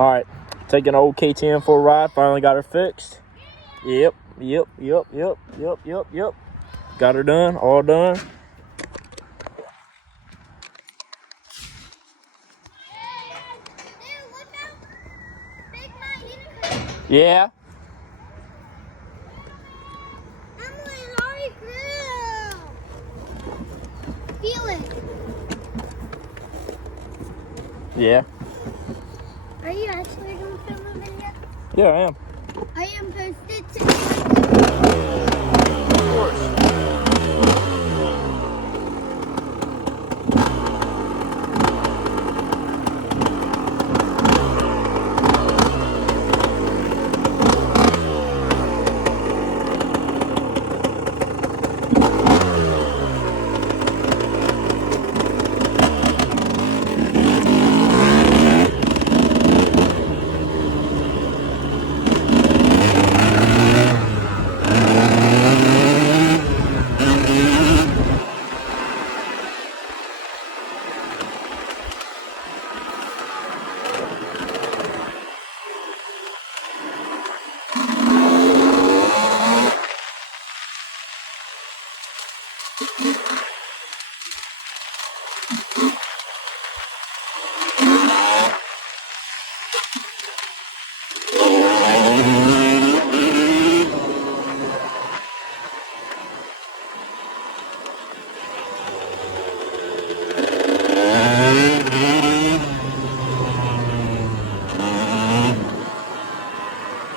All right, taking old KTM for a ride. Finally got her fixed. Yep. Got her done, all done. Yeah. Feel it. Yeah. Are you actually going to film a video? Yeah, I am. I am posted to. Of course.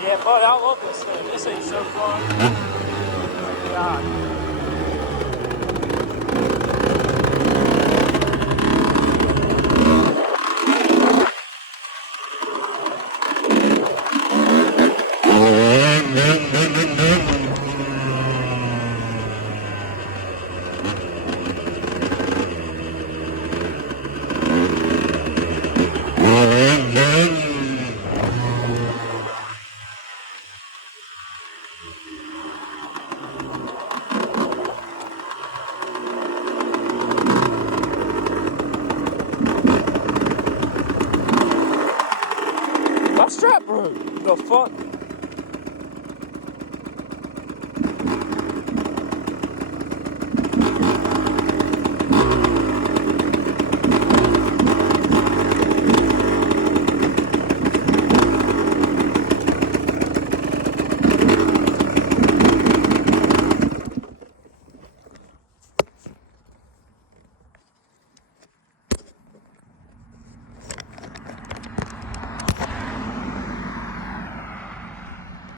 Yeah, bud, I love this thing. This ain't so fun. God. My strap broke. The fuck?